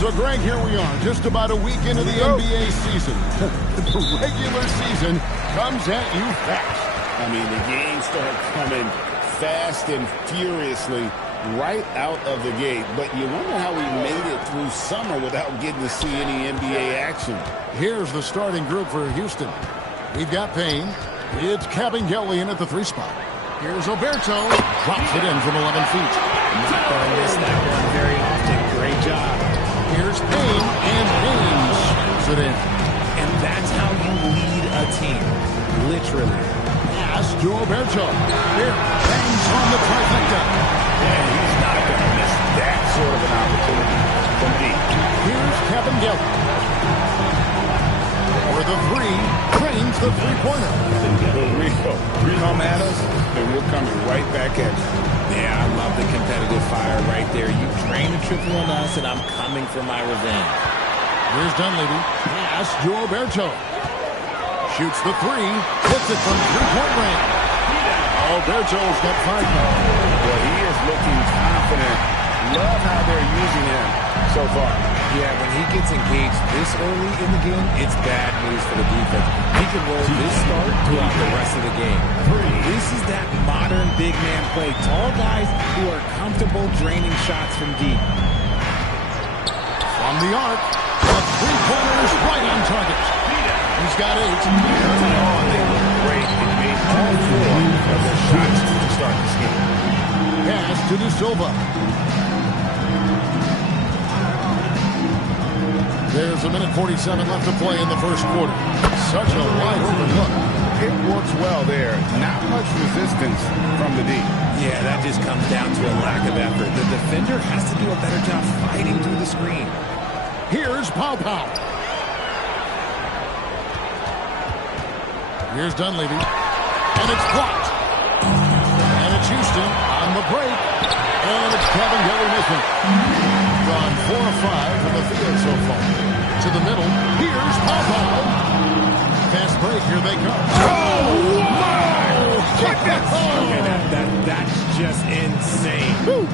So, Greg, here we are, just about a week into the NBA season. The regular season comes at you fast. I mean, the games start coming fast and furiously right out of the gate. But you wonder how we made it through summer without getting to see any NBA action. Here's the starting group for Houston. We've got Payne. It's Kabengele in at the 3 spot. Here's Oberto. Drops it in from 11 feet. Not going to miss that one very often. Great job. Here's Payne, and Payne slams it in. And that's how you lead a team. Literally. Pass to Oberto. Here, bangs on the trifecta. And he's not going to miss that sort of an opportunity from deep. Here's Kabengele. For the 3, trains the 3-pointer. Come at us, and we're coming right back at you. Yeah, I love the competitive fire right there. You drain the triple on us, and I'm coming for my revenge. Here's Dunleavy. Pass to Oberto. Shoots the 3. Hits it from 3-point range. Oberto's got 5 now. Well, he is looking confident. Love how they're using him so far. Yeah, when he gets engaged this early in the game, it's bad news for the defense. He can roll this start throughout the rest of the game. This is that modern big man play. Tall guys who are comfortable draining shots from deep. From the arc, the 3-pointers right on target. He's got 8. Oh, they look great. They made all 4 of their shots to start this game. Pass to De Silva. There's 1:47 left to play in the first quarter. Such a wide open look. It works well there. Not much resistance from the deep. Yeah, that just comes down to a lack of effort. The defender has to do a better job fighting through the screen. Here's Pau Pau. Here's Dunleavy. And it's blocked. And it's Houston on the break. And it's Kabengele missing. Gone 4 of 5 from the field so far. To the middle. Here's Pau Pau. Fast break. Here they come. Oh, my goodness. Okay, that's just insane. Woo.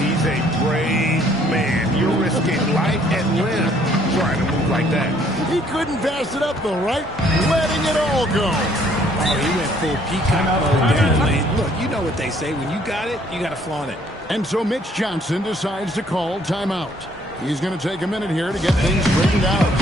He's a brave man. You're risking life and limb trying to move like that. He couldn't pass it up, though, right? Letting it all go. Oh, he went full peacock mode there. Look, you know what they say. When you got it, you got to flaunt it. And so Mitch Johnson decides to call timeout. He's going to take a minute here to get things straightened out.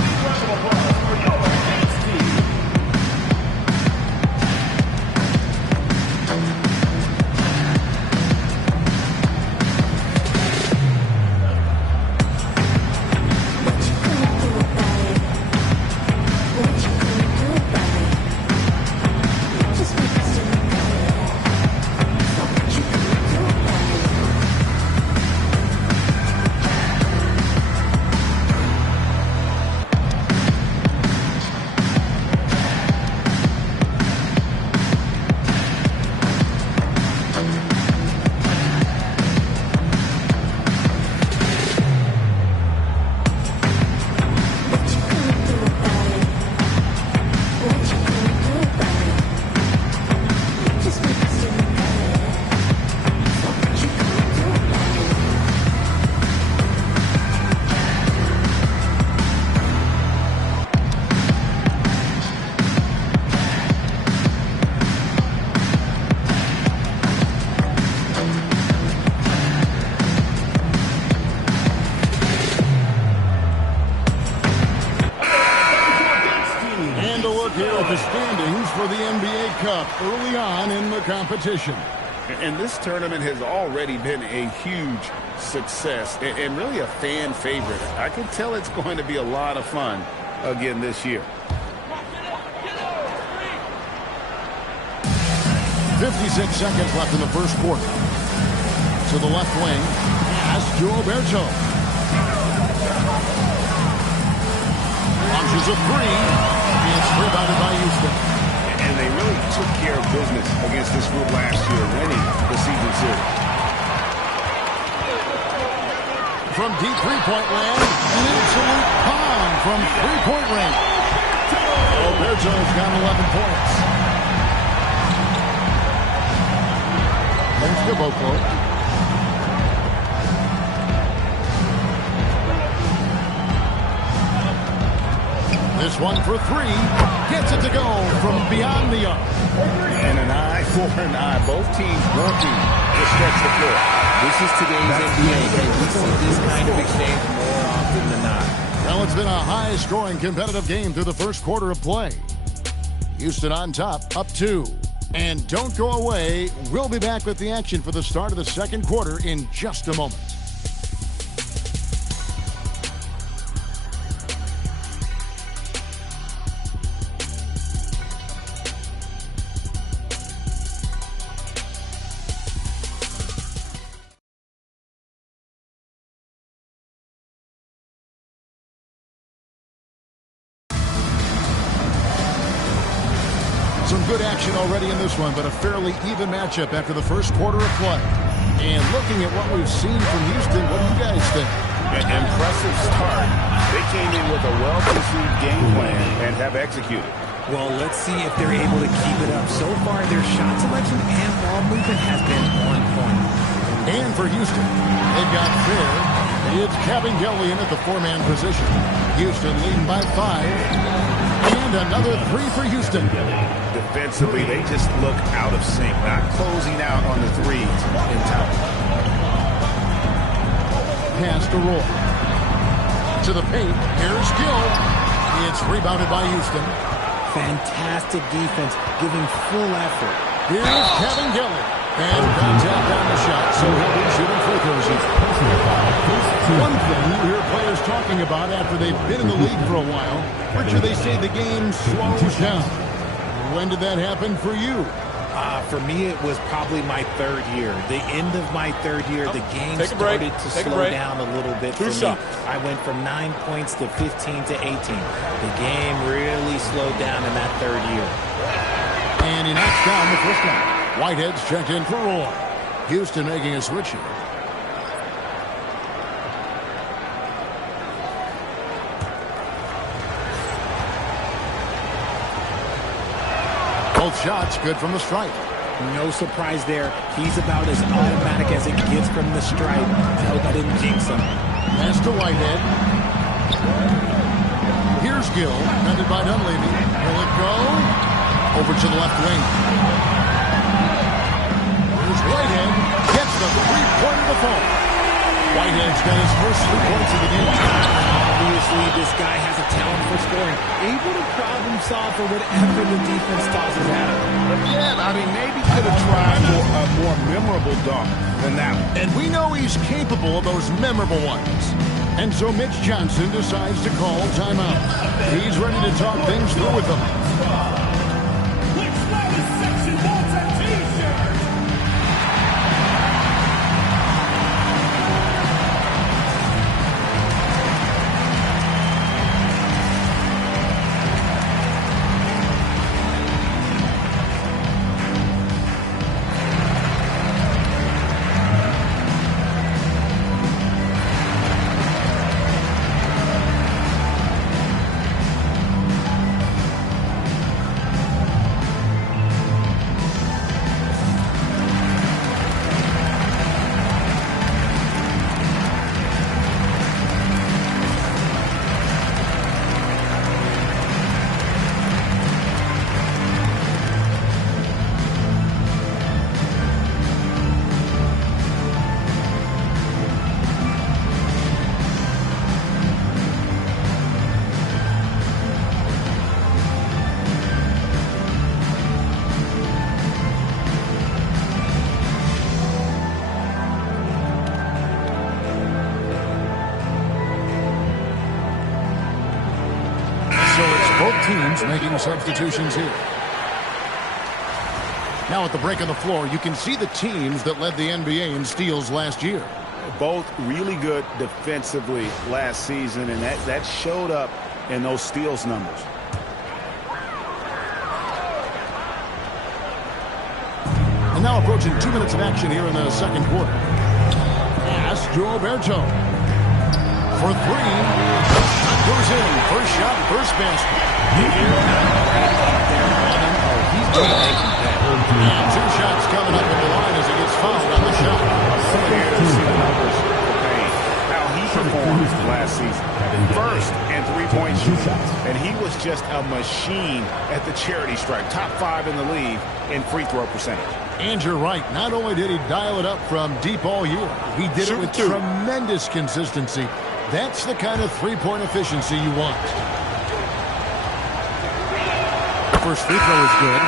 The standings for the NBA Cup early on in the competition. And this tournament has already been a huge success and really a fan favorite. I can tell it's going to be a lot of fun again this year. 56 seconds left in the first quarter. To the left wing. Pass to Oberto. Launches a 3. It's rebounded by Houston. And they really took care of business against this group last year, winning the season series. From deep three-point land, an absolute bomb from three-point range. Oberto's got 11 points. There's Caboclo. This one for three. Gets it to go from beyond the arc. And an eye for an eye. Both teams working to stretch the floor. This is today's NBA. We see this kind of exchange more often than not. Well, it's been a high-scoring competitive game through the first quarter of play. Houston on top, up 2. And don't go away. We'll be back with the action for the start of the second quarter in just a moment. Some good action already in this one, but a fairly even matchup after the first quarter of play. And looking at what we've seen from Houston, what do you guys think? An impressive start. They came in with a well-conceived game plan and have executed. Well, let's see if they're able to keep it up. So far, their shot selection and ball movement has been on point. And for Houston, they've got Fair. It's Kevin Gillian at the 4-man position. Houston leading by 5. And another 3 for Houston. Defensively, they just look out of sync, not closing out on the threes in time. Pass to Roy. To the paint. Here's Gill. It's rebounded by Houston. Fantastic defense, giving full effort. Here's Kevin Gillian. And contact on the shot, so he'll be shooting free throws. One thing you hear players talking about after they've been in the league for a while, Richard, they say the game slows down. When did that happen for you? For me, it was probably my third year. The end of my third year, the game started to slow down a little bit for me. I went from 9 points to 15 to 18. The game really slowed down in that third year. And he knocks down the first one. Whitehead's checked in for Roy. Houston making a switch here. Both shots good from the stripe. No surprise there. He's about as automatic as it gets from the stripe. I hope I didn't jinx him. Pass to Whitehead. Here's Gill, defended by Dunleavy. Will it go? Over to the left wing. Here's Whitehead. Gets the three-pointer to fall. Whitehead's got his first 3 points of the game. Obviously, this guy has a talent for scoring. Able to problem solve for whatever the defense tosses at him. Again, I mean, maybe could have tried for a more memorable dunk than that one. And we know he's capable of those memorable ones. And so Mitch Johnson decides to call timeout. He's ready to talk things through with them. Both teams making substitutions here. Now at the break on the floor, you can see the teams that led the NBA in steals last year. Both really good defensively last season, and that showed up in those steals numbers. And now approaching 2 minutes of action here in the second quarter. Pass to Alberto. For three. Shot goes in. First shot, first basket. He's going to make him pay. And 2 shots coming up at the line as he gets fouled on the shot. Here to see the numbers for Payne. How he performed last season. First in three-point shooting, and he was just a machine at the charity stripe. Top 5 in the league in free throw percentage. And you're right. Not only did he dial it up from deep all year, he did it with tremendous consistency. That's the kind of three-point efficiency you want. First free throw is good.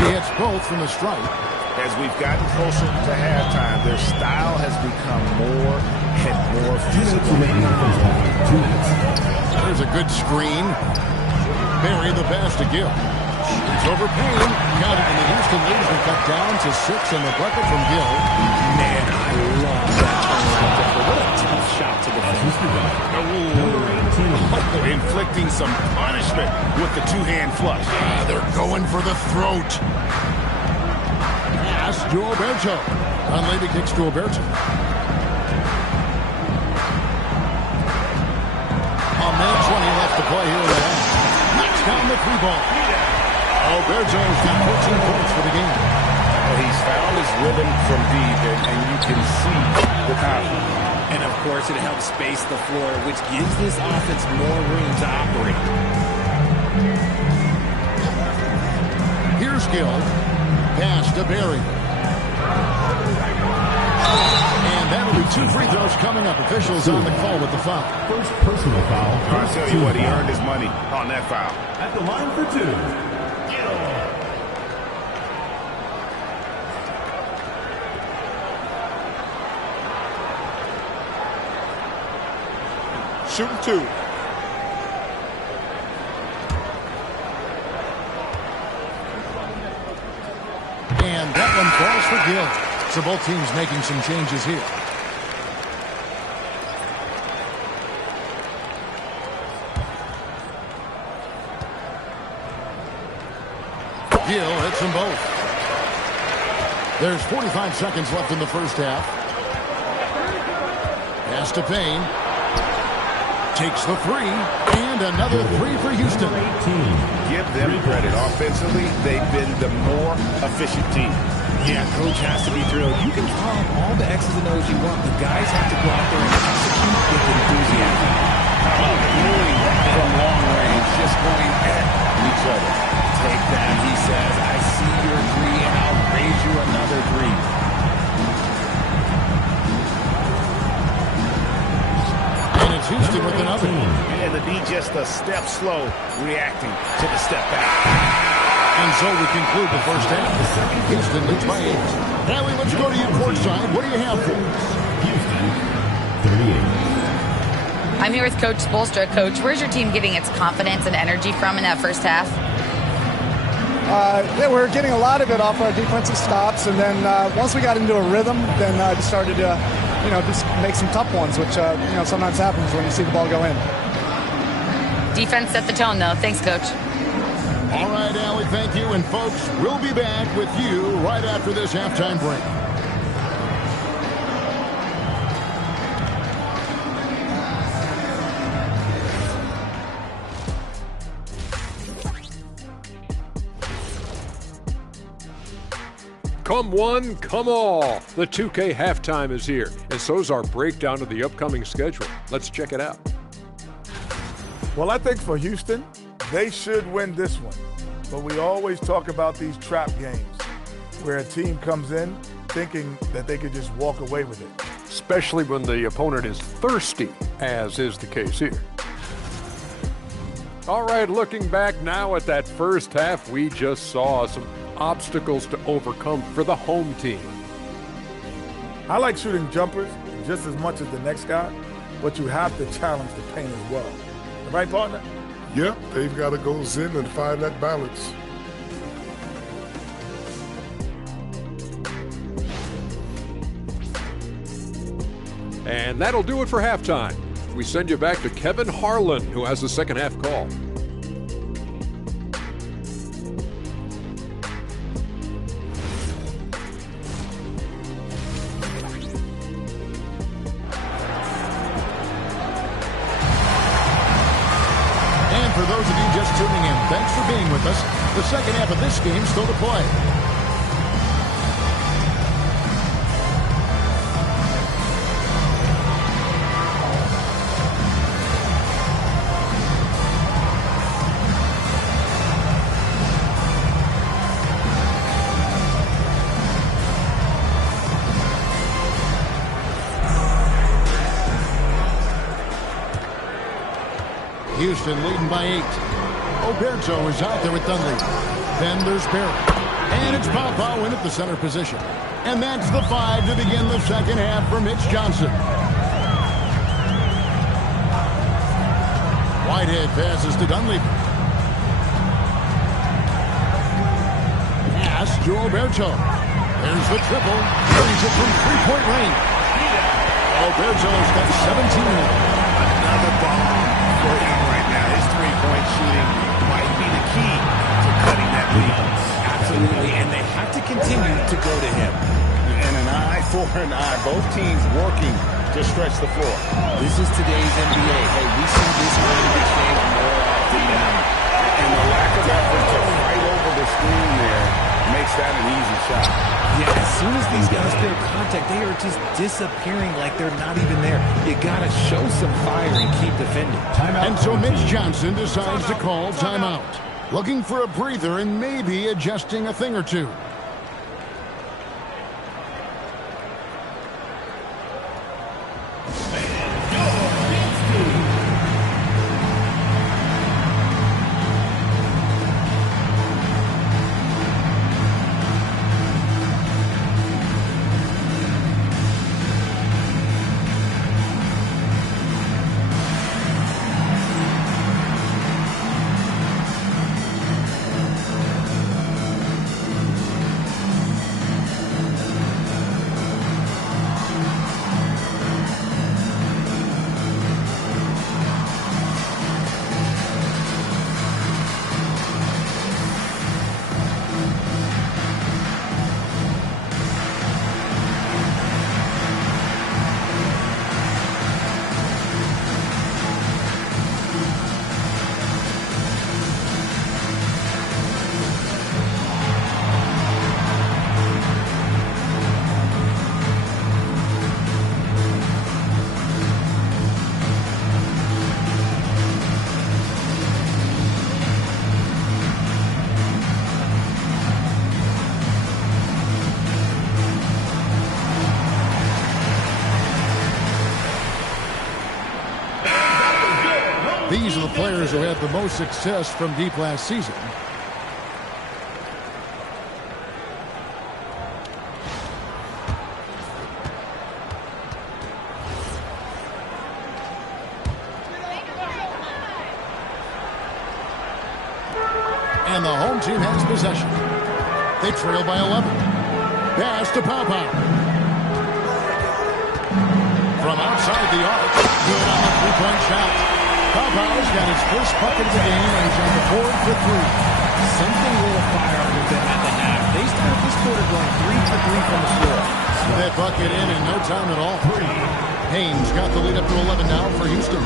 He hits both from the stripe. As we've gotten closer to halftime, their style has become more and more physical. There's a good screen. Barry the pass to Gill. It's over Payne. Got it, and the Houston lead has cut down to 6 on the bucket from Gill. Man, I love that turnaround. What a tough shot to defend. Inflicting some punishment with the two-hand flush. They're going for the throat. Pass to Alberto. Dunleavy kicks to Alberto. A minute 20 left to play here in the half. Knocks down the three ball. Alberto's got 14 points for the game. Well, he's found his rhythm from deep, and you can see the confidence. And, of course, it helps space the floor, which gives this offense more room to operate. Here's Gill. Pass to Barry. And that'll be 2 free throws coming up. Officials on the call with the foul. First personal foul. I'll tell you what, he earned his money on that foul. At the line for 2. Shooting 2. And that one falls for Gill. So both teams making some changes here. Gill hits them both. There's 45 seconds left in the first half. Pass to Payne. Takes the 3, and another 3 for Houston. Give them credit. Offensively, they've been the more efficient team. Yeah, coach has to be thrilled. You can draw up all the X's and O's you want. The guys have to go out there and execute with enthusiasm. Moving from long range, just going at each other. Take that, he says. I see your 3, and I'll raise you another 3. Houston with another. And the D just a step slow, reacting to the step back. And so we conclude the first half. Houston leads by 8. Hallie, let's go to you courtside. What do you have for us? Houston, 38. I'm here with Coach Spoelstra. Coach, where's your team getting its confidence and energy from in that first half? We're getting a lot of it off our defensive stops, and then once we got into a rhythm, then just started to, just make some tough ones, which sometimes happens when you see the ball go in. Defense set the tone, though. Thanks, Coach. All right, Allie, thank you. And folks, we'll be back with you right after this halftime break. Come one, come all. The 2K halftime is here, and so's our breakdown of the upcoming schedule. Let's check it out. Well, I think for Houston, they should win this one. But we always talk about these trap games where a team comes in thinking that they could just walk away with it. Especially when the opponent is thirsty, as is the case here. All right, looking back now at that first half, we just saw some obstacles to overcome for the home team. I like shooting jumpers just as much as the next guy, but you have to challenge the paint as well. Right, partner? Yep, they've got to go in and find that balance. And that'll do it for halftime. We send you back to Kevin Harlan, who has the second half call. for those of you just tuning in, thanks for being with us. The second half of this game still to play. Houston leading by 8. Oberto is out there with Dunleavy. Then there's Barrett. And it's Pau in at the center position. And that's the 5 to begin the second half for Mitch Johnson. Whitehead passes to Dunleavy. Pass to Oberto. There's the triple. Carries it from three-point range. Oberto's got 17 now. Another bomb for him right now. His three-point shooting might be the key to cutting that lead. Absolutely, and they have to continue to go to him. And an eye for an eye. Both teams working to stretch the floor. This is today's NBA. Hey, we see this kind of exchange more often now. And the lack of effort to fight over the screen there makes that an easy shot. Yeah, as soon as these guys feel contact, they are just disappearing like they're not even there. You got to show some fire and keep defending. And so Mitch Johnson decides to call timeout. Looking for a breather and maybe adjusting a thing or two. These are the players who had the most success from deep last season. And the home team has possession. They trail by 11. Pass to Pau. From outside the arc, good on the three-point shot. Pau's got his first bucket of the game, and he's on the board for 3. Something a little fire under them at the half. They started this quarter going 3 for 3 from the floor. That bucket in no time at all. Haynes got the lead up to 11 now for Houston.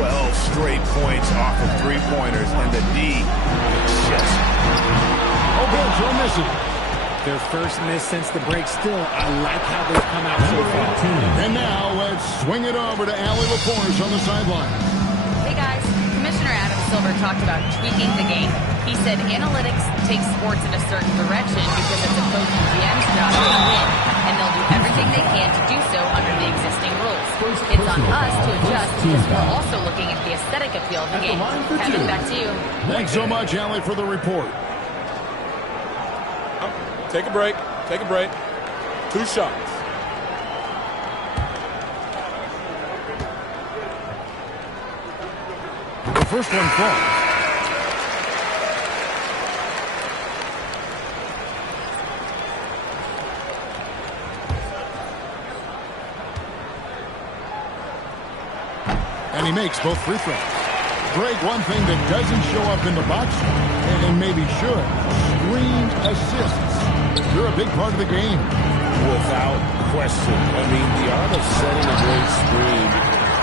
12 straight points off of three-pointers, and the D just... Oberto misses. Their first miss since the break. Still, I like how they've come out so far. And now let's swing it over to Allie LaForce on the sideline. Hey guys, Commissioner Adam Silver talked about tweaking the game. He said analytics take sports in a certain direction because it's a coach and GM's job to win, and they'll do everything they can to do so under the existing rules. It's on us to adjust because we're also looking at the aesthetic appeal of the game. Kevin, back to you. Thanks so much, Allie, for the report. Take a break. Take a break. 2 shots. The first one falls. And he makes both free throws. Greg, one thing that doesn't show up in the box score, and maybe should, screen assists. You're a big part of the game. Without question. I mean, the art of setting a great screen,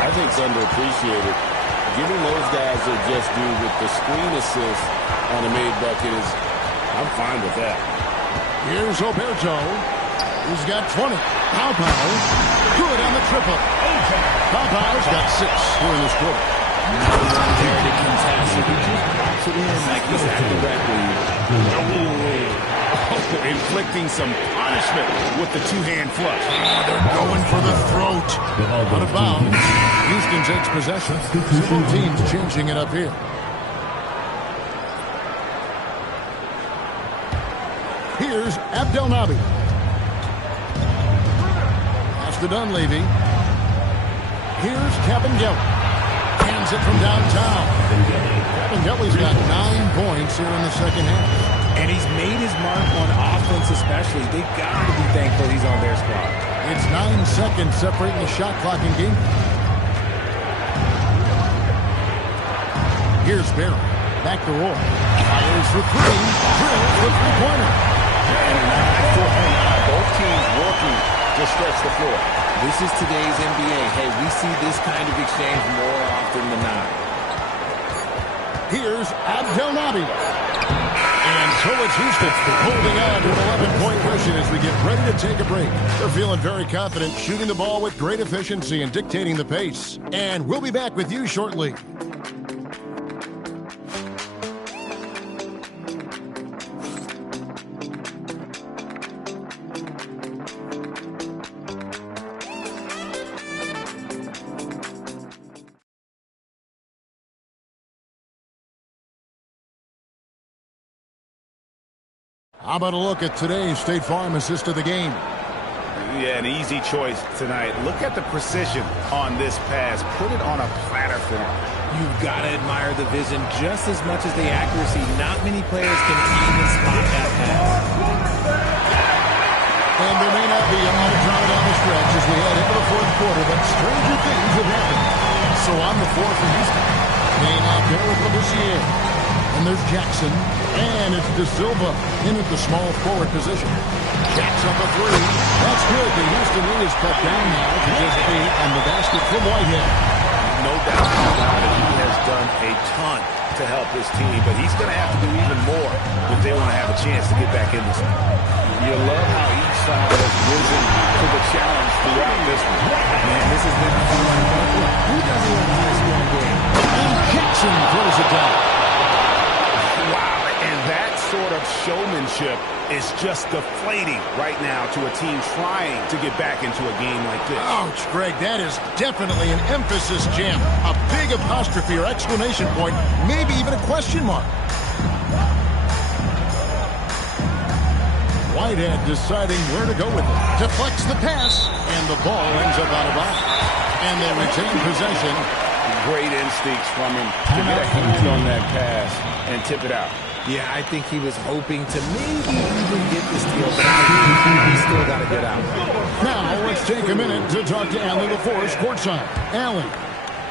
I think, is underappreciated. giving those guys their just due with the screen assist on a made bucket I'm fine with that. Here's Oberto. He's got 20. Pau good on the triple. Pau's got 6 here in this quarter. There to contest it. He just pops it in like he's at the referee. Inflicting some punishment with the two-hand flush. They're going for the throat. Out of bounds. Houston takes possession. Both teams changing it up here. Here's Abdelnaby. Pass to Dunleavy. Here's Kabengele. Hands it from downtown. Kabengele's got 9 points here in the second half. And he's made his mark on offense especially. They've got to be thankful he's on their squad. It's 9 seconds separating the shot clock and game. Here's Barry. Back to Roy. Fires for 3. Drills the three-pointer. And an eye for an eye. Both teams working to stretch the floor. This is today's NBA. Hey, we see this kind of exchange more often than not. Here's Abdelnaby. And so it's Houston holding on to an 11-point cushion as we get ready to take a break. They're feeling very confident, shooting the ball with great efficiency and dictating the pace. And we'll be back with you shortly. How about a look at today's State Farm assist of the game? Yeah, an easy choice tonight. Look at the precision on this pass. Put it on a platter for him. You've got to admire the vision just as much as the accuracy. Not many players can even spot that pass. And there may not be a lot of drama down the stretch as we head into the fourth quarter, but stranger things have happened. So on the floor for Houston. Paying out there with Labussiere. And there's Jackson. And it's De Silva in at the small forward position. Jacks up a 3. That's good. The Houston lead is cut down now to just 8, and the basket from Whitehead. No doubt about it. He has done a ton to help his team, but he's going to have to do even more if they want to have a chance to get back in this one. You love how each side has risen to the challenge throughout this one. Man, this has been fun. Who doesn't want a high-scoring game? And Jackson throws it down. That sort of showmanship is just deflating right now to a team trying to get back into a game like this. Ouch, Greg, that is definitely an emphasis jam. A big apostrophe or exclamation point, maybe even a question mark. Whitehead deciding where to go with it. Deflects the pass, and the ball ends up out of bounds. And they retain possession. Great instincts from him to get a hand on that pass and tip it out. Yeah, I think he was hoping to maybe even get the steal, but I think he's still got to get out. Now, let's take a minute to talk to Allie LaForce courtside. Allie.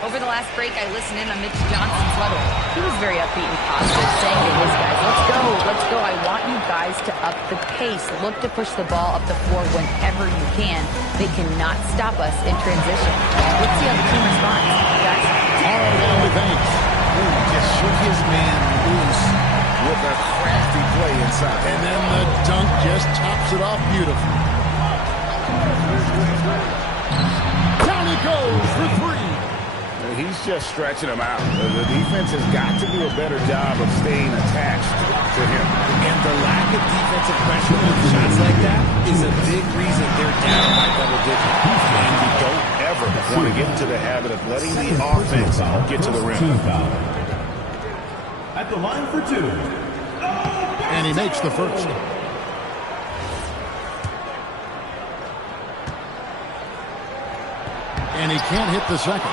Over the last break, I listened in on Mitch Johnson's letter. He was very upbeat and positive, saying to his guys, let's go. I want you guys to up the pace. Look to push the ball up the floor whenever you can. They cannot stop us in transition. Let's see how the team responds. Guys. All right, Allie, thanks. Just shook his man loose with a crafty play inside. And then the dunk just tops it off beautifully. Down he goes for 3. He's just stretching him out. The defense has got to do a better job of staying attached to him. And the lack of defensive pressure with shots like that is a big reason they're down by double digits. And you don't ever want to get into the habit of letting the offense get to the rim. At the line for 2. And he makes the first. And he can't hit the second.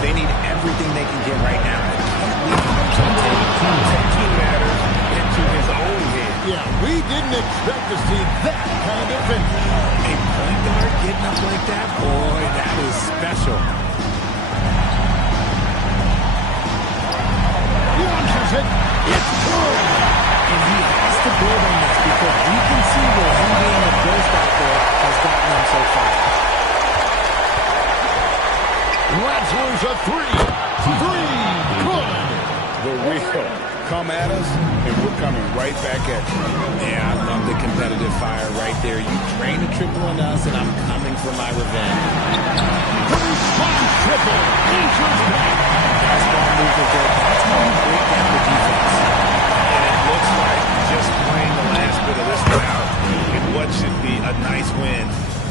They need everything they can get right now. Taking matters into his own hand. Yeah, we didn't expect to see that kind of finish. A point guard getting up like that, boy, that is special. Launches it. It's good. And he has to build on this because we can see where him being a burst out there has gotten him so far. Rattler's a 3. three. Good. The real. Come at us, and we're coming right back at you. Yeah, I love the competitive fire right there. You drain a triple on us, and I'm coming for my revenge. The response triple. Answers back. That's ball movement there. That's how you break down the defense. And it looks like just playing the last bit of this one out in what should be a nice win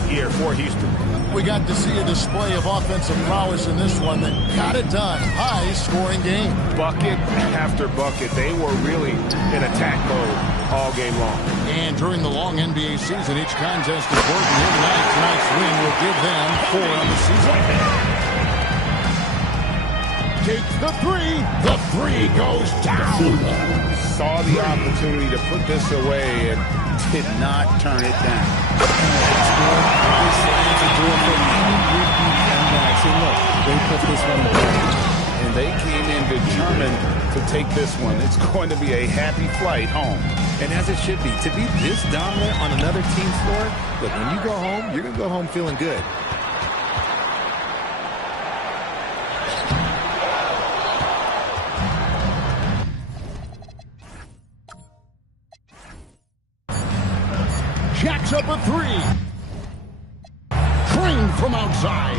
here for Houston. We got to see a display of offensive prowess in this one that got it done. High-scoring game. Bucket after bucket. They were really in attack mode all game long. And during the long NBA season, each contest is important here tonight. Tonight's win will give them 4 on the season. Takes the three. The three goes down. Saw the opportunity to put this away and did not turn it down. They put this one away. And they came in determined to take this one. It's going to be a happy flight home. And as it should be, to be this dominant on another team's floor, look, when you go home, you're going to go home feeling good. Jacks up a three. Trained from outside.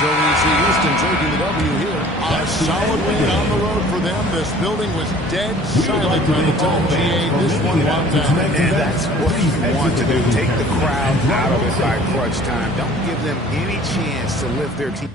So we see Houston taking the W here. A solid win on the road for them. This building was dead silent by the time GA this one walked down. And that's what you want to do. Take the crowd out of it by crunch time. Don't give them any chance to lift their team.